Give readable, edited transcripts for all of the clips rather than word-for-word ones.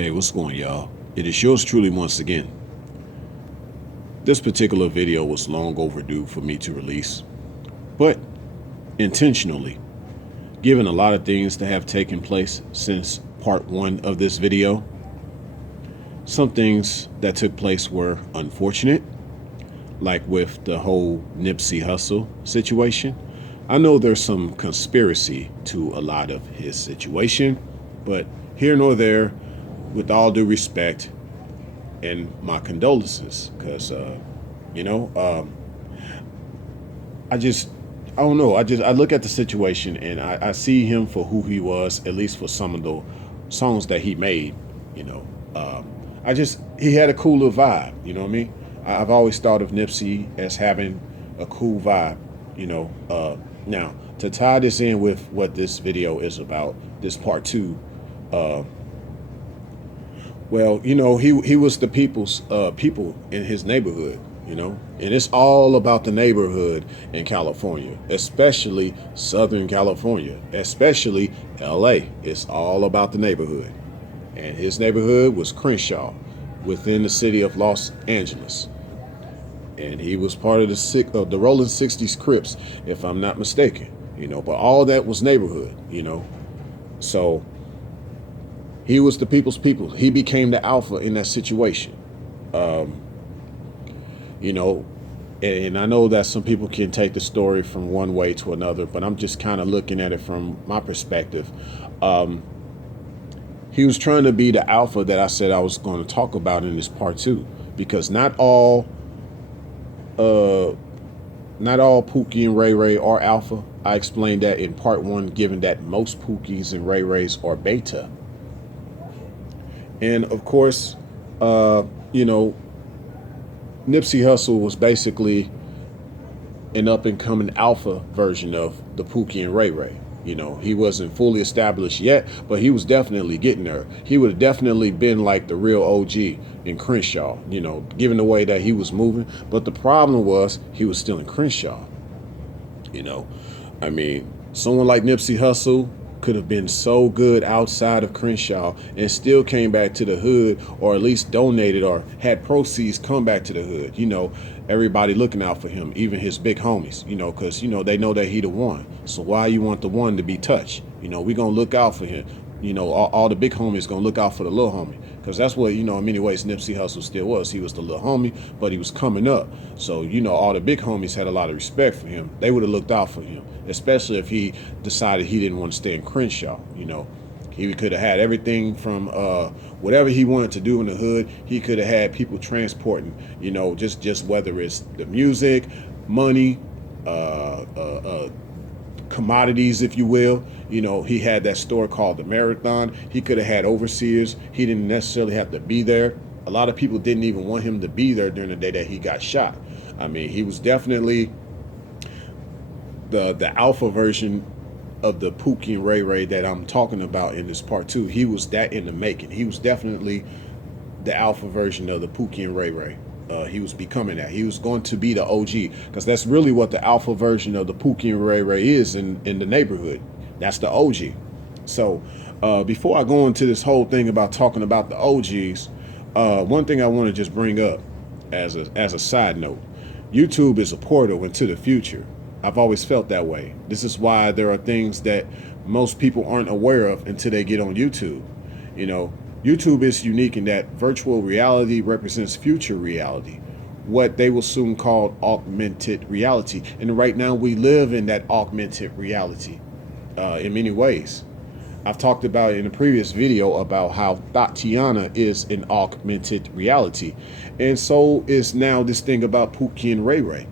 Hey, what's going on, y'all? It is yours truly once again. This particular video was long overdue for me to release, but intentionally, given a lot of things that have taken place since part one of this video. Some things that took place were unfortunate, like with the whole Nipsey Hussle situation. I know there's some conspiracy to a lot of his situation, but here nor there, with all due respect and my condolences, because I don't know. I look at the situation and I see him for who he was, at least for some of the songs that he made. He had a cool little vibe. You know what I mean? I've always thought of Nipsey as having a cool vibe. Now to tie this in with what this video is about, this part two. He was the people's people in his neighborhood, and it's all about the neighborhood in California, especially Southern California, especially LA. It's all about the neighborhood. And his neighborhood was Crenshaw within the city of Los Angeles. And he was part of the Rolling 60s Crips, if I'm not mistaken, but all that was neighborhood, So he was the people's people. He became the alpha in that situation. And I know that some people can take the story from one way to another, but I'm just kind of looking at it from my perspective. He was trying to be the alpha that I said I was going to talk about in this part two, because not all Pookie and Ray-Ray are alpha. I explained that in part one, given that most Pookies and Ray-Rays are beta. And of course, Nipsey Hussle was basically an up and coming alpha version of the Pookie and Ray-Ray. He wasn't fully established yet, but he was definitely getting there. He would have definitely been like the real OG in Crenshaw, given the way that he was moving. But the problem was he was still in Crenshaw. Someone like Nipsey Hussle could have been so good outside of Crenshaw and still came back to the hood, or at least donated or had proceeds come back to the hood. Everybody looking out for him, even his big homies, because, they know that he the one. So why you want the one to be touched? We gonna look out for him. All the big homies gonna look out for the little homie, because that's what, in many ways, Nipsey Hussle still was. He was the little homie, but he was coming up. So, all the big homies had a lot of respect for him. They would have looked out for him, especially if he decided he didn't want to stay in Crenshaw. He could have had everything from whatever he wanted to do in the hood. He could have had people transporting, just whether it's the music, money, commodities, if you will. He had that store called the Marathon. He could have had overseers. He didn't necessarily have to be there. A lot of people didn't even want him to be there during the day that he got shot. He was definitely the alpha version of the Pookie and Ray-Ray that I'm talking about in this part two. He was that in the making. He was definitely the alpha version of the Pookie and Ray-Ray. He was becoming that. He was going to be the OG, because that's really what the alpha version of the Pookie and Ray-Ray is in the neighborhood. That's the OG. So before I go into this whole thing about talking about the OGs, one thing I want to just bring up as a side note: YouTube is a portal into the future. I've always felt that way. This is why there are things that most people aren't aware of until they get on YouTube. YouTube is unique in that virtual reality represents future reality, what they will soon call augmented reality. And right now we live in that augmented reality in many ways. I've talked about in a previous video about how Tatiana is an augmented reality. And so is now this thing about Pookie and Ray-Ray.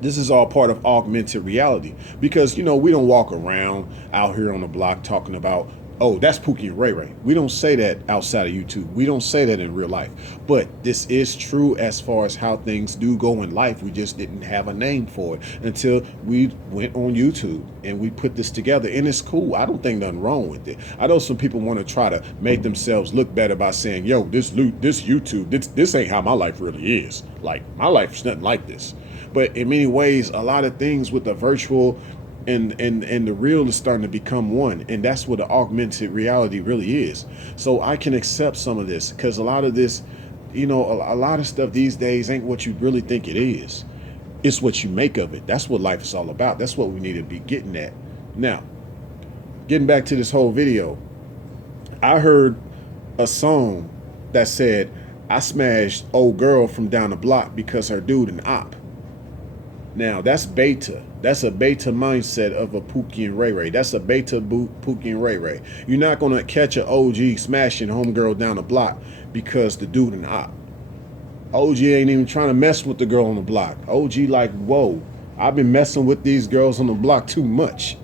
This is all part of augmented reality, because, we don't walk around out here on the block talking about, oh, that's Pookie and Ray-Ray. We don't say that outside of YouTube. We don't say that in real life. But this is true as far as how things do go in life. We just didn't have a name for it until we went on YouTube and we put this together. And it's cool. I don't think nothing wrong with it. I know some people want to try to make themselves look better by saying, yo, this YouTube, this ain't how my life really is. Like, my life's nothing like this. But in many ways, a lot of things with the virtual and the real is starting to become one, and that's what the augmented reality really is. So I can accept some of this, because a lot of this, a lot of stuff these days ain't what you really think it is. It's what you make of it. That's what life is all about. That's what we need to be getting at. Now, getting back to this whole video, I heard a song that said, I smashed old girl from down the block because her dude an op. Now, that's beta. That's a beta mindset of a Pookie and Ray-Ray. That's a beta Pookie and Ray-Ray. You're not going to catch an OG smashing homegirl down the block because the dude an op. OG ain't even trying to mess with the girl on the block. OG like, whoa, I've been messing with these girls on the block too much.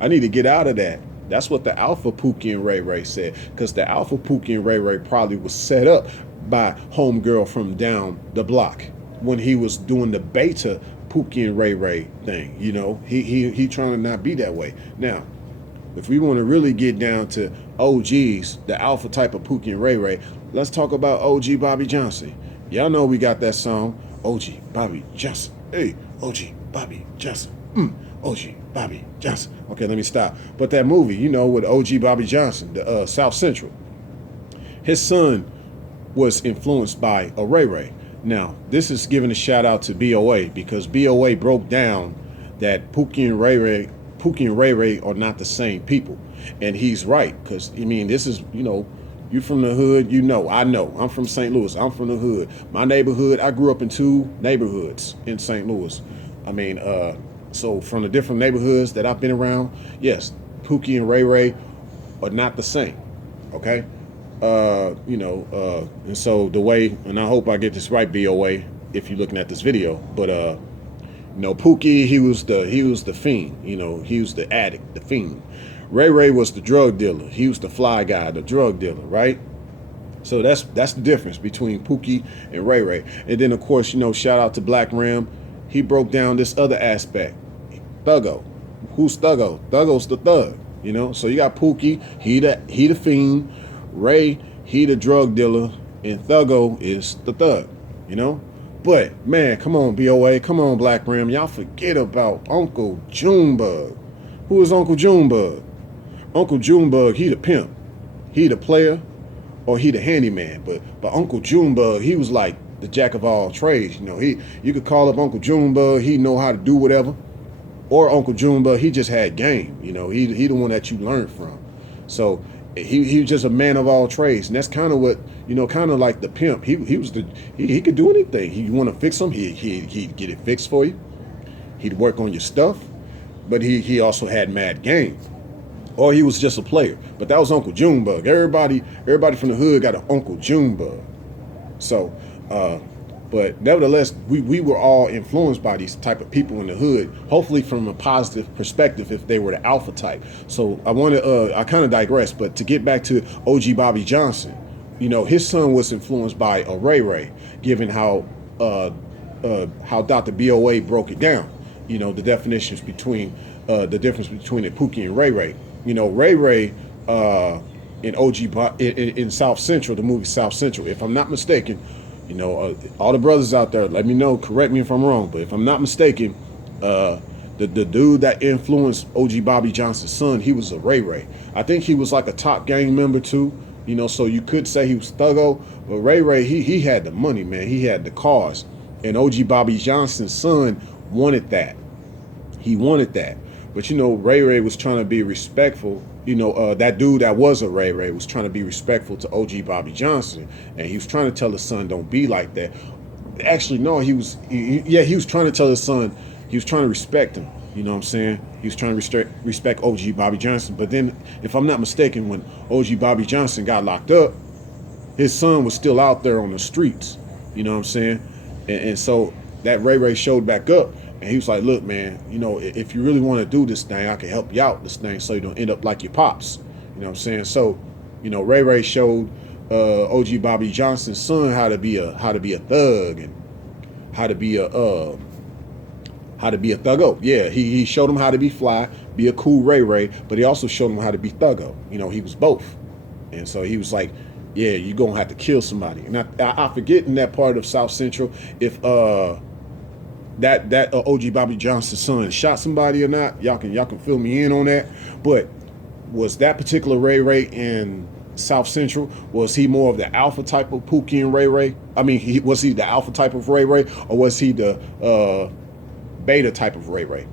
I need to get out of that. That's what the alpha Pookie and Ray-Ray said, because the alpha Pookie and Ray-Ray probably was set up by homegirl from down the block when he was doing the beta Pookie and Ray-Ray thing. He trying to not be that way. Now, if we want to really get down to OGs, the alpha type of Pookie and Ray-Ray, let's talk about OG Bobby Johnson. Y'all know we got that song, OG Bobby Johnson. Hey, OG Bobby Johnson. OG Bobby Johnson. Okay, let me stop. But that movie, with OG Bobby Johnson, the South Central, his son was influenced by a Ray-Ray. Now, this is giving a shout out to BOA, because BOA broke down that Pookie and Ray-Ray are not the same people. And he's right, because, this is, you from the hood, I know. I'm from St. Louis. I'm from the hood. My neighborhood, I grew up in 2 neighborhoods in St. Louis. So from the different neighborhoods that I've been around, yes, Pookie and Ray-Ray are not the same, okay? And so the way, and I hope I get this right, BOA, if you're looking at this video, but Pookie, he was the fiend, he was the addict, the fiend. Ray-Ray was the drug dealer. He was the fly guy, the drug dealer, right? So that's the difference between Pookie and Ray-Ray. And then of course, shout out to Black Ram. He broke down this other aspect. Thuggo. Who's Thuggo? Thuggo's the thug, So you got Pookie, he the fiend. Ray, he the drug dealer, and Thuggo is the thug, But, man, come on, BOA, come on, Black Ram, y'all forget about Uncle Junebug. Who is Uncle Junebug? Uncle Junebug, he the pimp. He the player, or he the handyman. But Uncle Junebug, he was like the jack of all trades, you could call up Uncle Junebug, he know how to do whatever. Or Uncle Jumba, he just had game. He the one that you learned from. So he was just a man of all trades, and that's kind of what kind of like the pimp. He could do anything. You want to fix him, he'd get it fixed for you. He'd work on your stuff, but he also had mad game. Or he was just a player. But that was Uncle Junebug. Everybody from the hood got an Uncle Junebug. So, but nevertheless, we were all influenced by these type of people in the hood, hopefully from a positive perspective if they were the alpha type. So I kind of digress, but to get back to OG Bobby Johnson, his son was influenced by a Ray-Ray, given how Dr. BOA broke it down, the definitions between the difference between the Pookie and Ray-Ray. Ray-Ray in South Central, the movie South Central, if I'm not mistaken, all the brothers out there, let me know, correct me if I'm wrong, but if I'm not mistaken, the dude that influenced OG Bobby Johnson's son, he was a Ray-Ray. I think he was like a top gang member too, so you could say he was Thuggo, but Ray-Ray, he had the money, man. He had the cars, and OG Bobby Johnson's son wanted that. He wanted that. But Ray-Ray was trying to be respectful. That dude that was a Ray-Ray was trying to be respectful to OG Bobby Johnson, and he was trying to tell his son, don't be like that. Actually, no, he was trying to tell his son, he was trying to respect him. You know what I'm saying? He was trying to respect OG Bobby Johnson. But then, if I'm not mistaken, when OG Bobby Johnson got locked up, his son was still out there on the streets. You know what I'm saying? And so that Ray-Ray showed back up. And he was like, look, man, if you really want to do this thing, I can help you out this thing so you don't end up like your pops. You know what I'm saying? So, Ray-Ray showed OG Bobby Johnson's son how to be a thug and how to be a thuggo. Yeah, he showed him how to be fly, be a cool Ray-Ray, but he also showed him how to be thuggo. He was both. And so he was like, yeah, you're going to have to kill somebody. And I forget in that part of South Central if that OG Bobby Johnson's son shot somebody or not. Y'all can fill me in on that. But was that particular Ray Ray in South Central, was he more of the alpha type of Pookie and Ray-Ray? I mean, was he the alpha type of Ray-Ray, or was he the beta type of Ray-Ray?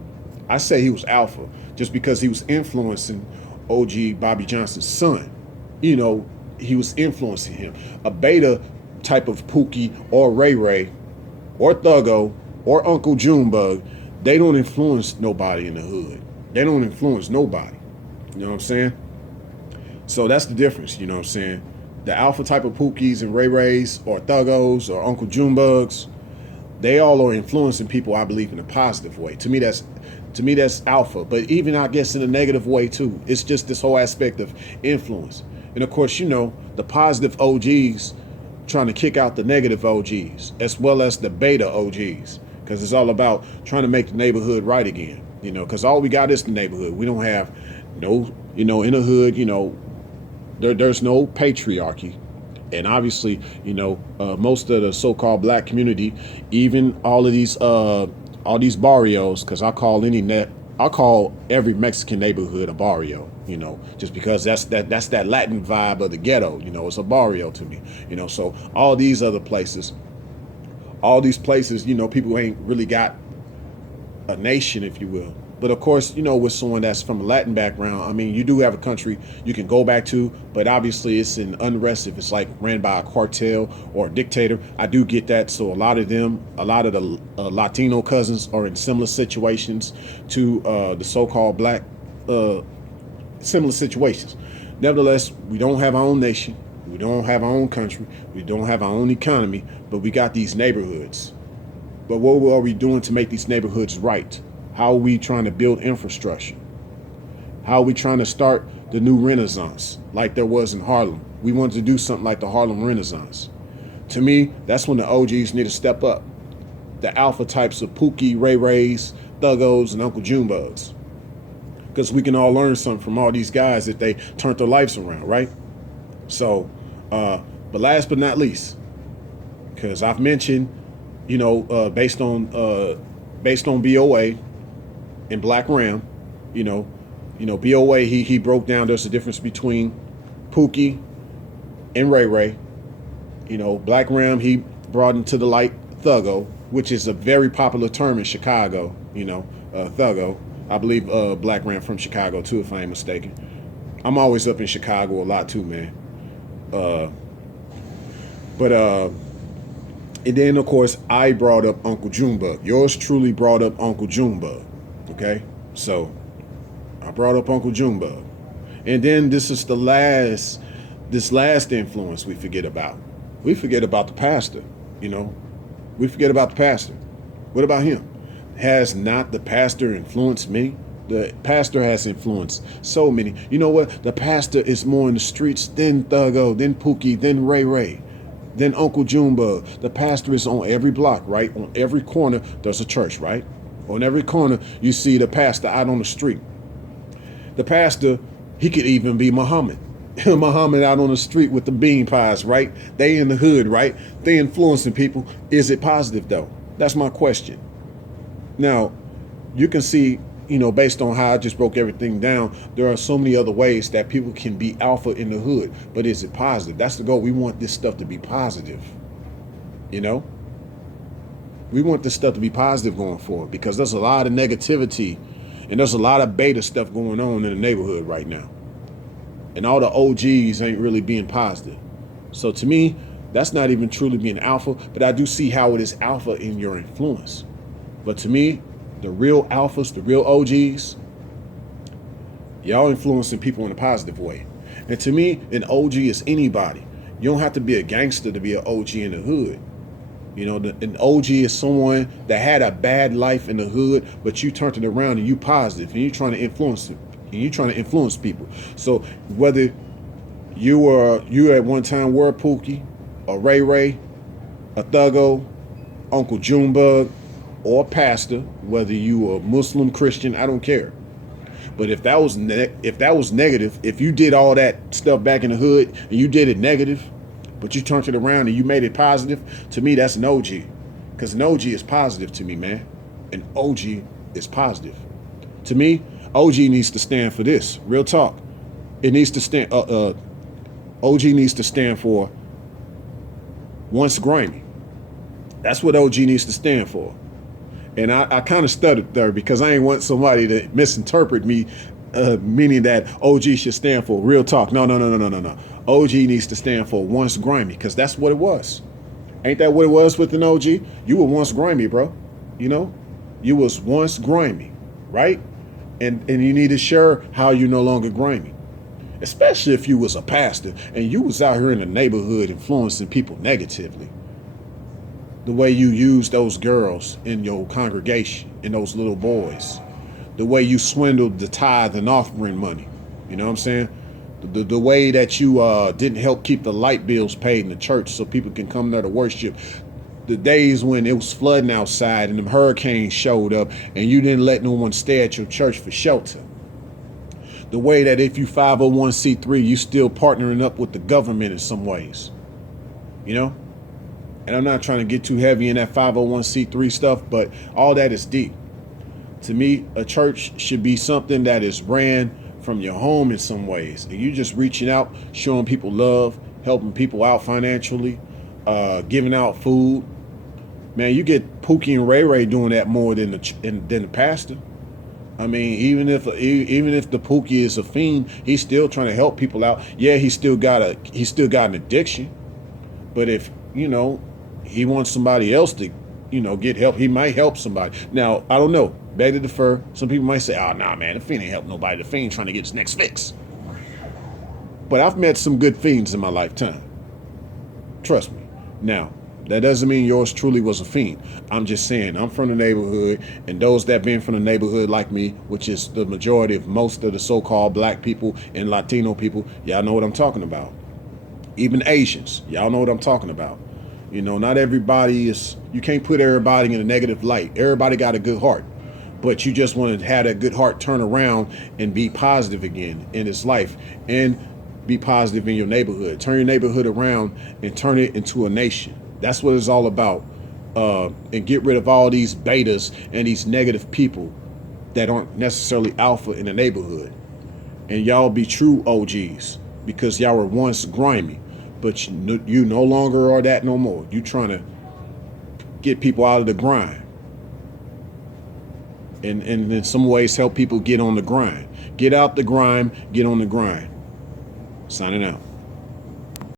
I say he was alpha just because he was influencing OG Bobby Johnson's son. You know, he was influencing him. A beta type of Pookie or Ray-Ray or Thuggo or Uncle Junebug, they don't influence nobody in the hood. They don't influence nobody. You know what I'm saying? So that's the difference, you know what I'm saying? The alpha type of Pookies and Ray-Rays or Thuggos or Uncle Junebugs, they all are influencing people, I believe, in a positive way. To me, that's alpha. But even, I guess, in a negative way, too. It's just this whole aspect of influence. And, of course, you know, the positive OGs trying to kick out the negative OGs, as well as the beta OGs, because it's all about trying to make the neighborhood right again, you know, because all we got is the neighborhood. We don't have no, you know, in the hood, you know, there's no patriarchy. And obviously, you know, most of the so-called black community, even all these barrios, because I call every Mexican neighborhood a barrio, you know, just because that's that Latin vibe of the ghetto, you know, it's a barrio to me, you know. So all these places, you know, people ain't really got a nation, if you will. But of course, you know, with someone that's from a Latin background, I mean, you do have a country you can go back to, but obviously it's in unrest if it's like ran by a cartel or a dictator. I do get that. So a lot of the Latino cousins are in similar situations to the so-called black, similar situations. Nevertheless, we don't have our own nation. We don't have our own country. We don't have our own economy, but we got these neighborhoods. But what are we doing to make these neighborhoods right? How are we trying to build infrastructure? How are we trying to start the new Renaissance like there was in Harlem? We wanted to do something like the Harlem Renaissance. To me, that's when the OGs need to step up. The alpha types of Pookie, Ray-Rays, Thuggos, and Uncle Junebugs. Because we can all learn something from all these guys that they turned their lives around, right? So, but last but not least, because I've mentioned, you know, based on BOA, in Black Ram, you know, BOA, he broke down there's a difference between Pookie and Ray-Ray. You know, Black Ram, he brought into the light Thuggo, which is a very popular term in Chicago, you know, Thuggo. I believe Black Ram from Chicago too, if I ain't mistaken. I'm always up in Chicago a lot too, man. And then, of course, I brought up Uncle Junebug. Yours truly brought up Uncle Junebug. Okay, so I brought up Uncle Junebug. And then this last influence we forget about. We forget about the pastor, you know. We forget about the pastor. What about him? Has not the pastor influenced me? The pastor has influenced so many. You know what? The pastor is more in the streets than Thuggo, than Pookie, than Ray-Ray, than Uncle Junebug. The pastor is on every block, right? On every corner, there's a church, right? On every corner, you see the pastor out on the street. The pastor, he could even be Muhammad. Muhammad out on the street with the bean pies, right? They in the hood, right? They influencing people. Is it positive, though? That's my question. Now, you can see, you know, based on how I just broke everything down, there are so many other ways that people can be alpha in the hood. But is it positive? That's the goal. We want this stuff to be positive, you know? We want this stuff to be positive going forward, because there's a lot of negativity and there's a lot of beta stuff going on in the neighborhood right now. And all the OGs ain't really being positive. So to me, that's not even truly being alpha, but I do see how it is alpha in your influence. But to me, the real alphas, the real OGs, y'all influencing people in a positive way. And to me, an OG is anybody. You don't have to be a gangster to be an OG in the hood. You know, an OG is someone that had a bad life in the hood, but you turned it around and you positive and you're trying to influence it. And you're trying to influence people. So whether you at one time were a Pookie, a Ray-Ray, a Thuggo, Uncle Junebug, or a pastor, whether you were Muslim, Christian, I don't care. But if that was negative, if you did all that stuff back in the hood and you did it negative, but you turned it around and you made it positive, to me that's an OG. Because an OG is positive to me, man. An OG is positive. To me, OG needs to stand for this. Real talk. It needs to stand, OG needs to stand for once grimy. That's what OG needs to stand for. And I kind of stuttered there because I ain't want somebody to misinterpret me, meaning that OG should stand for real talk. No. OG needs to stand for once grimy, because that's what it was. Ain't that what it was with an OG? You were once grimy, bro. You know, you was once grimy, right? And you need to share how you're no longer grimy. Especially if you was a pastor and you was out here in the neighborhood influencing people negatively. The way you use those girls in your congregation and those little boys. The way you swindled the tithe and offering money. You know what I'm saying? The way that you didn't help keep the light bills paid in the church so people can come there to worship. The days when it was flooding outside and the hurricanes showed up and you didn't let no one stay at your church for shelter. The way that if you 501c3, you still partnering up with the government in some ways, you know? And I'm not trying to get too heavy in that 501c3 stuff, but all that is deep. To me, a church should be something that is ran from your home in some ways. And you just reaching out, showing people love, helping people out financially, giving out food. Man, you get Pookie and Ray-Ray doing that more than the pastor. I mean, even if the Pookie is a fiend, he's still trying to help people out. Yeah, he's still got an addiction. But if, you know, he wants somebody else to, you know, get help, he might help somebody. Now, I don't know. Beg to defer. Some people might say, oh, nah, man, the fiend ain't help nobody. The fiend trying to get his next fix. But I've met some good fiends in my lifetime. Trust me. Now, that doesn't mean yours truly was a fiend. I'm just saying, I'm from the neighborhood, and those that been from the neighborhood like me, which is the majority of most of the so-called black people and Latino people, y'all know what I'm talking about. Even Asians, y'all know what I'm talking about. You know, not everybody is, you can't put everybody in a negative light. Everybody got a good heart, but you just want to have that good heart turn around and be positive again in this life, and be positive in your neighborhood. Turn your neighborhood around and turn it into a nation. That's what it's all about. And get rid of all these betas and these negative people that aren't necessarily alpha in the neighborhood. And y'all be true OGs, because y'all were once grimy, but you no longer are that no more. You trying to get people out of the grind. And in some ways help people get on the grind. Get out the grind, get on the grind. Signing out.